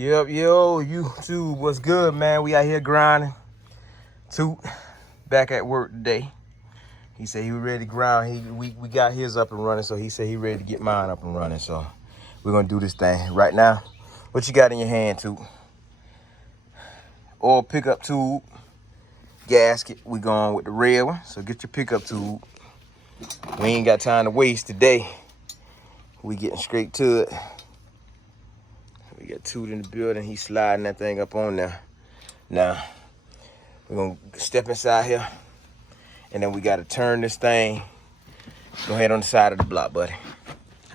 Yep, yo, YouTube, what's good, man? We out here grinding. Toot, back at work today. He said he was ready to grind. We got his up and running, so he said he ready to get mine up and running. So we're gonna do this thing right now. What you got in your hand, Toot? Oil pickup tube, gasket. We going with the red one, so get your pickup tube. We ain't got time to waste today. We getting straight to it. We got Toot in the building. He's sliding that thing up on there. Now, we're gonna step inside here, and then we gotta turn this thing. Go ahead on the side of the block, buddy.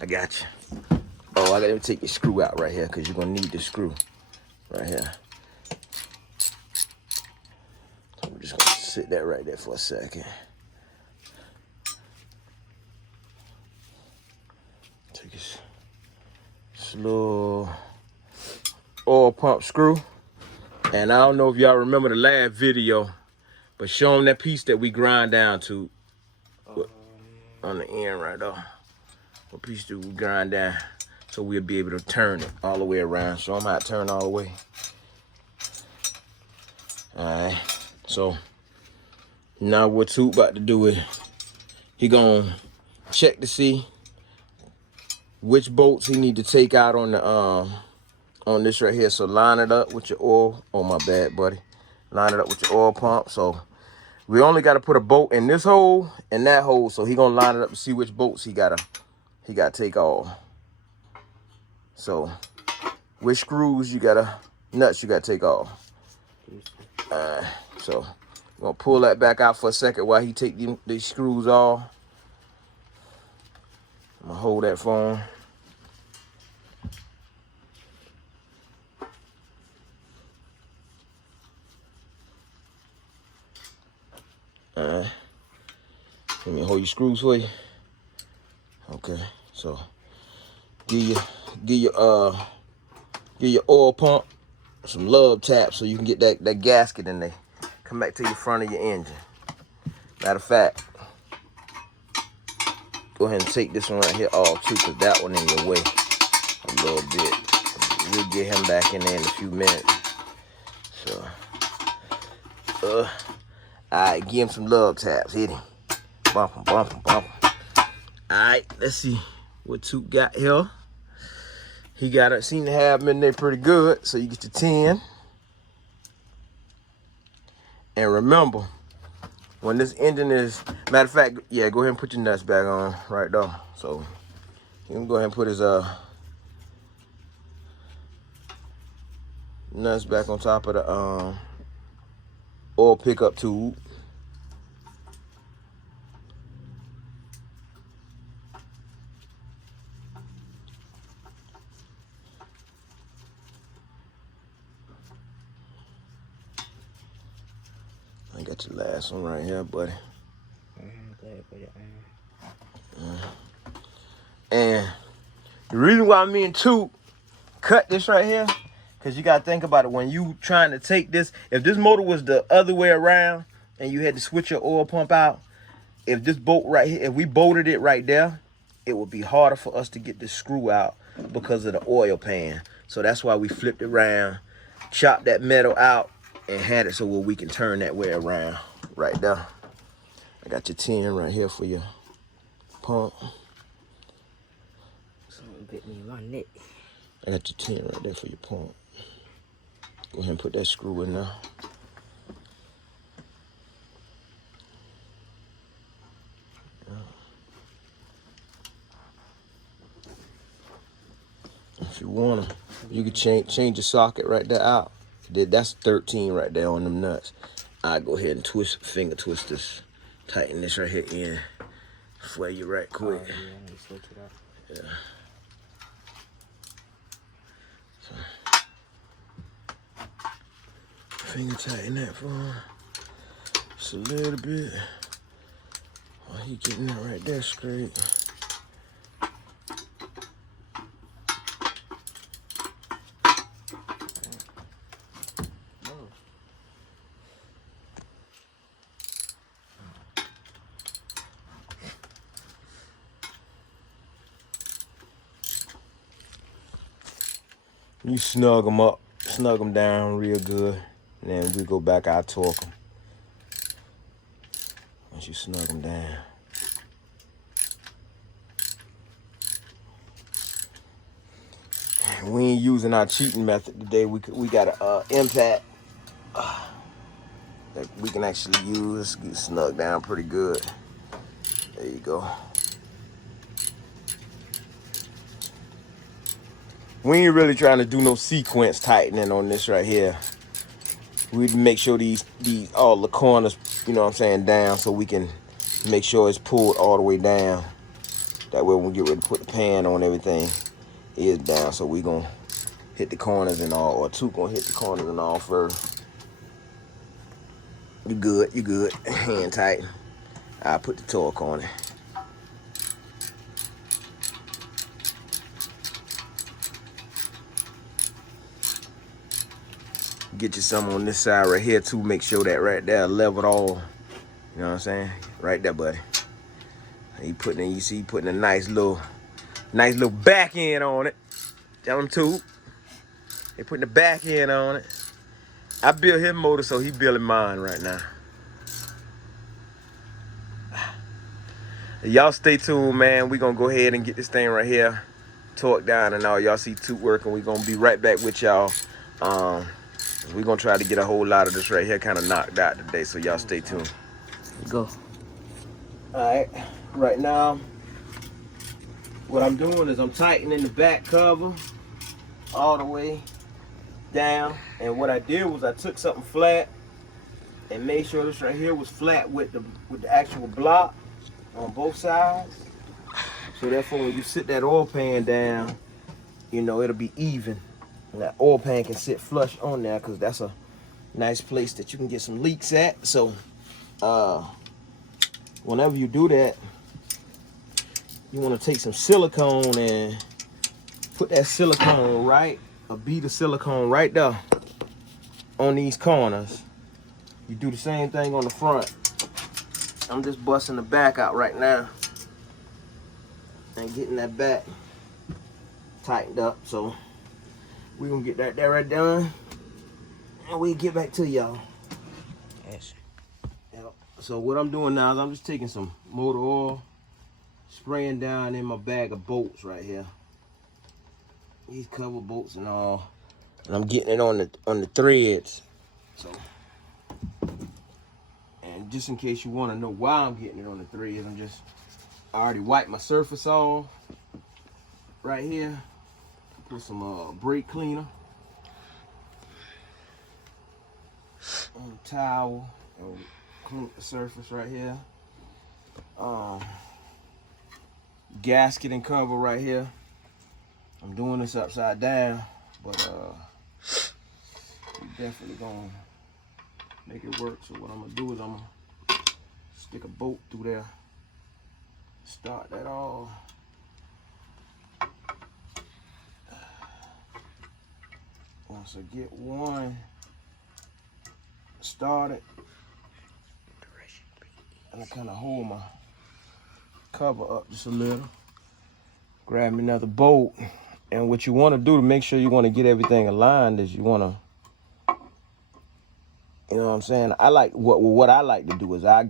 I got you. Oh, I gotta take your screw out right here, because you're gonna need the screw right here. So we're just gonna sit that right there for a second. Take this slow oil pump screw. And I don't know if y'all remember the last video, but show them that piece that we grind down to on the end right there. What piece do we grind down so we'll be able to turn it all the way around. Show them how to turn all the way. Alright, so now what Toot about to do is he gonna check to see which bolts he need to take out on the on this right here. So line it up with your oil. Oh, my bad, buddy. Line it up with your oil pump. So we only got to put a bolt in this hole and that hole. So he gonna line it up to see which bolts he gotta take off. So which screws you gotta, nuts you gotta take off. So I'm gonna pull that back out for a second while he take these screws off. I'm gonna hold that for him. Let me hold your screws for you. Okay, so give your oil pump some love taps so you can get that gasket in there. Come back to your front of your engine. Matter of fact, go ahead and take this one right here off too, because that one in your way a little bit. We'll get him back in there in a few minutes. So, alright, give him some love taps. Hit him. Bump him, bump him, bump him. Alright, let's see what Toot got here. He got it, seem to have them in there pretty good. So you get your 10. And remember, when this engine is, matter of fact, yeah, go ahead and put your nuts back on right there. So you can go ahead and put his nuts back on top of the oil pickup tube. I got your last one right here, buddy. And the reason why me and Toot cut this right here, because you got to think about it. When you trying to take this, if this motor was the other way around and you had to switch your oil pump out, if this bolt right here, if we bolted it right there, it would be harder for us to get this screw out because of the oil pan. So that's why we flipped it around, chopped that metal out, and had it so where we can turn that way around right there. I got your 10 right here for your pump. Bit me in my neck. I got your 10 right there for your pump. Go ahead and put that screw in there. If you want to, you can change the socket right there out. That's 13 right there on them nuts. I go ahead and finger twist this, tighten this right here in for you right quick. Yeah. So, finger tighten that for him. Just a little bit. While he getting that right there straight. You snug them up, snug them down real good, and then we go back out, torque them. Once you snug them down. We ain't using our cheating method today. We got a impact that we can actually use. Get snug down pretty good. There you go. We ain't really trying to do no sequence tightening on this right here. We make sure these all the corners, you know what I'm saying, down, so we can make sure it's pulled all the way down. That way when we get ready to put the pan on, everything is down. So we gonna hit the corners and all, or two gonna hit the corners and all first. You good, you good. Hand tight. I'll put the torque on it. Get you some on this side right here too. Make sure that right there leveled all. You know what I'm saying? Right there, buddy. He putting in, you see, putting a nice little back end on it. Tell him too. They putting the back end on it. I built his motor, so he building mine right now. Y'all stay tuned, man. We gonna go ahead and get this thing right here torqued down and all. Y'all see Toot working. We gonna be right back with y'all. We gonna try to get a whole lot of this right here kind of knocked out today, so y'all stay tuned. Go. All right now, what I'm doing is I'm tightening the back cover all the way down, and what I did was I took something flat and made sure this right here was flat with the actual block on both sides, so therefore when you sit that oil pan down, you know, it'll be even, and that oil pan can sit flush on there, because that's a nice place that you can get some leaks at. So whenever you do that, you want to take some silicone and put that silicone right, a bead of silicone right there on these corners. You do the same thing on the front. I'm just busting the back out right now and getting that back tightened up. So we're gonna get that there right done, and we'll get back to y'all. Yes. Yep. So what I'm doing now is I'm just taking some motor oil, spraying down in my bag of bolts right here. These cover bolts and all. And I'm getting it on the threads. So, and just in case you want to know why I'm getting it on the threads, I already wiped my surface off right here. Put some brake cleaner on the towel and clean the surface right here. Gasket and cover right here. I'm doing this upside down, but we definitely gonna make it work. So what I'm gonna do is I'm gonna stick a bolt through there, start that off. Once I get one started, and I kind of hold my cover up just a little, grab me another bolt. And what you want to do to make sure you want to get everything aligned is you want to, you know what I'm saying? I like what I like to do is I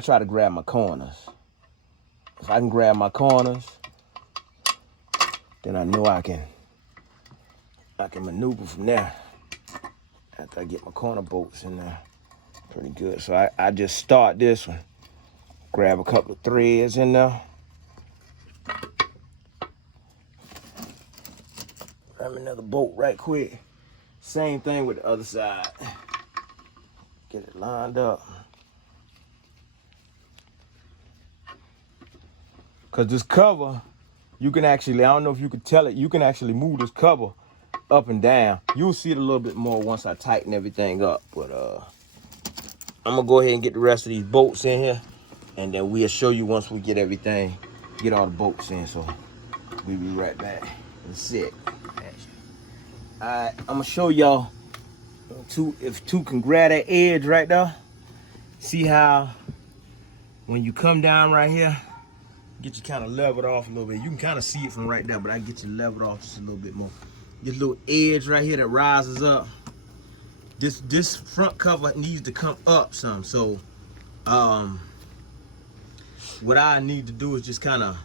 try to grab my corners. If I can grab my corners, then I know I can maneuver from there after I get my corner bolts in there pretty good. So I just start this one, grab a couple of threads in there. Grab another bolt right quick. Same thing with the other side. Get it lined up. Cause this cover, you can actually, I don't know if you could tell it, you can actually move this cover up and down. You'll see it a little bit more once I tighten everything up. But I'm gonna go ahead and get the rest of these bolts in here, and then we'll show you once we get everything, get all the bolts in. So we'll be right back in a sec. Alright, I'm gonna show y'all if Toot can grab that edge right there. See how when you come down right here, get you kind of leveled off a little bit. You can kind of see it from right there, but I get you leveled off just a little bit more. This little edge right here that rises up. This front cover needs to come up some. So what I need to do is just kind of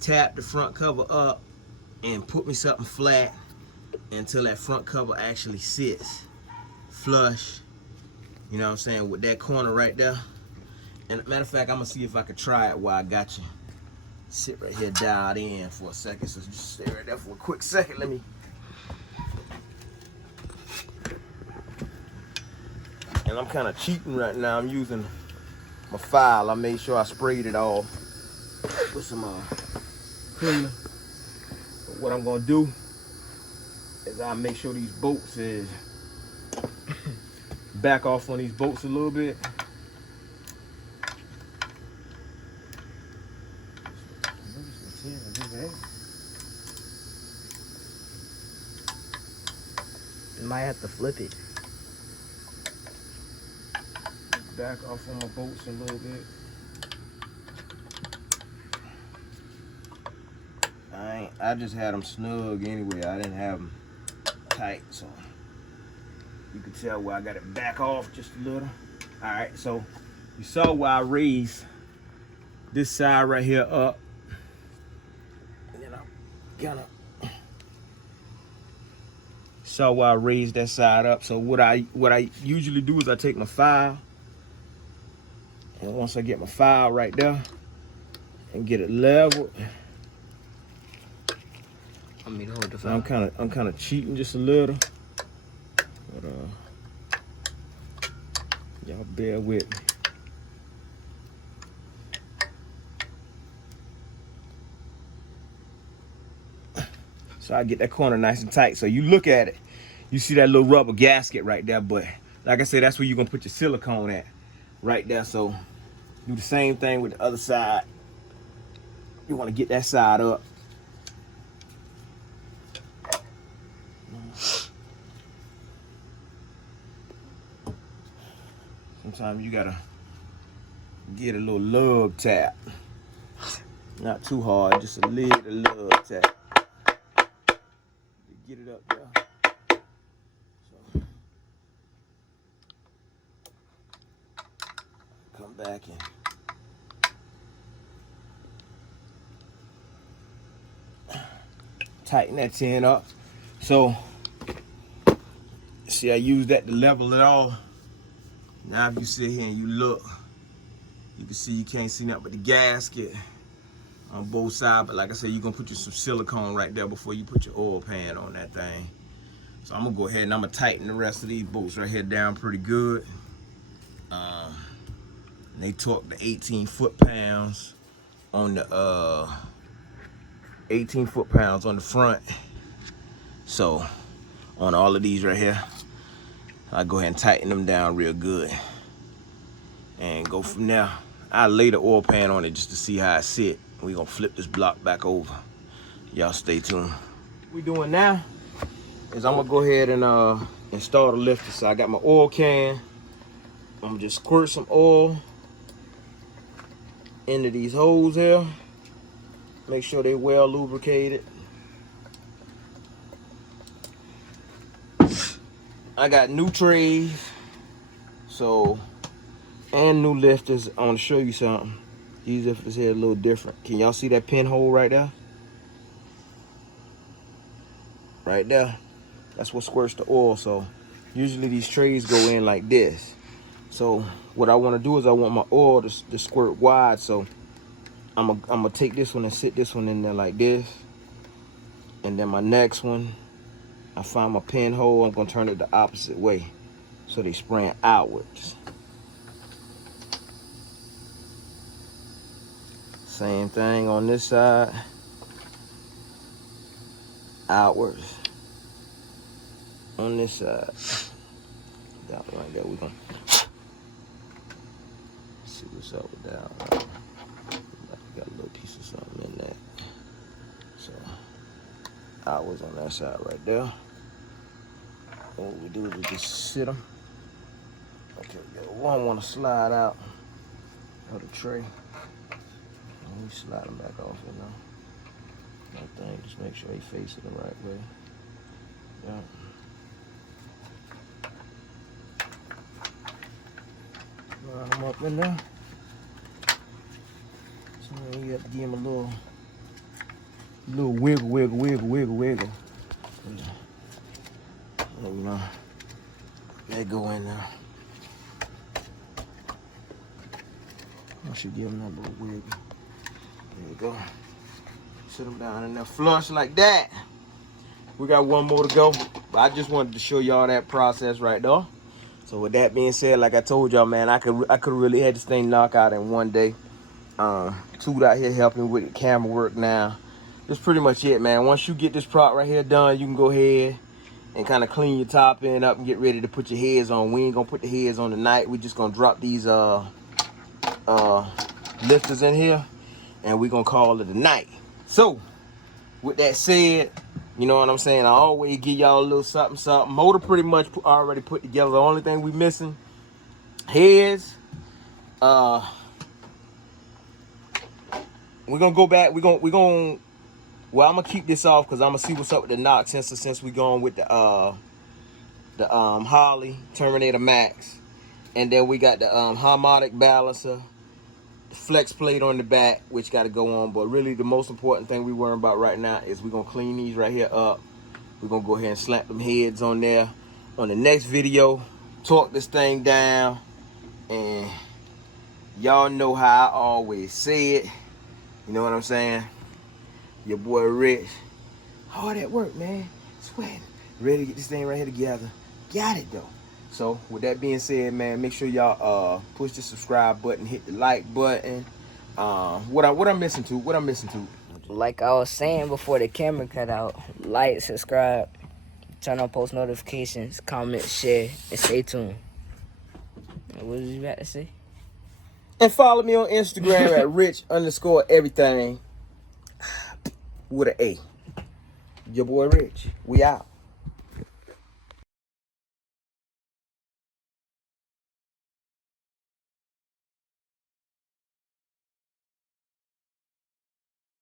tap the front cover up and put me something flat until that front cover actually sits flush. You know what I'm saying, with that corner right there. And matter of fact, I'm gonna see if I can try it while I got you. Sit right here dialed in for a second. So just stay right there for a quick second. Let me. And I'm kind of cheating right now. I'm using my file. I made sure I sprayed it off with some cleaner. But what I'm gonna do is I'll make sure these bolts is back off on these bolts a little bit. You might have to flip it. Back off on my bolts a little bit. I just had them snug anyway. I didn't have them tight, so you can tell where I got it back off just a little. All right, so you saw where I raised this side right here up, and then I kind of saw where I raised that side up. So what I usually do is I take my file, and once I get my file right there and get it leveled. I mean, hold the file. I'm kind of cheating just a little, but y'all bear with me. So I get that corner nice and tight. So you look at it, you see that little rubber gasket right there, but like I said, that's where you're gonna put your silicone at, right there. So do the same thing with the other side. You wanna get that side up. Sometimes you gotta get a little lug tap. Not too hard, just a little lug tap. Get it up there. So come back and tighten that tin up. So see, I use that to level it all. Now if you sit here and you look, you can see you can't see nothing but the gasket on both sides. But like I said, you're gonna put you some silicone right there before you put your oil pan on that thing. So I'm gonna go ahead and I'm gonna tighten the rest of these bolts right here down pretty good. They torque the 18 foot-pounds on the 18 foot-pounds on the front. So on all of these right here, I'll go ahead and tighten them down real good and go from there. I'll lay the oil pan on it just to see how it sit. We're gonna flip this block back over. Y'all stay tuned. What we doing now is I'm gonna go ahead and install the lifter. So I got my oil can. I'm gonna just squirt some oil into these holes here. Make sure they well lubricated. I got new trays, so, and new lifters. I want to show you something. These lifters here are a little different. Can y'all see that pinhole right there? Right there. That's what squirts the oil. So usually these trays go in like this. So what I want to do is I want my oil to squirt wide. So I'm gonna take this one and sit this one in there like this. And then my next one, I find my pinhole, I'm gonna turn it the opposite way. So they spraying outwards. Same thing on this side. Outwards. On this side. That one right there, we're gonna see what's up with that one. Got a little piece of something in that. So, outwards on that side right there. What we do is we just sit them. Okay, one want to slide out of the tray. And we slide them back off, you know. That thing, just make sure they face it the right way. Yeah. Line them up in there. So you have to give him a little wiggle. You know, they go in there. I should give him that little wiggle. There you go. Sit them down in there flush like that. We got one more to go, but I just wanted to show y'all that process right there. So with that being said, like I told y'all, man, I could really had this thing knocked out in one day. Toot out here helping with the camera work now. That's pretty much it, man. Once you get this prop right here done, you can go ahead and kind of clean your top end up and get ready to put your heads on. We ain't gonna put the heads on tonight. We're just gonna drop these lifters in here, and we're gonna call it a night. So with that said, you know what I'm saying, I always give y'all a little something. Motor pretty much already put together. The only thing we missing, heads. We're gonna go back. Well, I'm gonna keep this off because I'm gonna see what's up with the knock since we going with the Holley Terminator Max, and then we got the harmonic balancer, the flex plate on the back, which got to go on. But really, the most important thing we worrying about right now is we're gonna clean these right here up. We're gonna go ahead and slap them heads on there. On the next video, torque this thing down, and y'all know how I always say it. You know what I'm saying? Your boy Rich. Hard at work, man. Sweating. Ready to get this thing right here together. Got it though. So with that being said, man, make sure y'all push the subscribe button, hit the like button. What I'm missing to? What I'm missing to? Like I was saying before the camera cut out, like, subscribe, turn on post notifications, comment, share, and stay tuned. What was you about to say? And follow me on Instagram at rich_everything with an A. Your boy Rich. We out.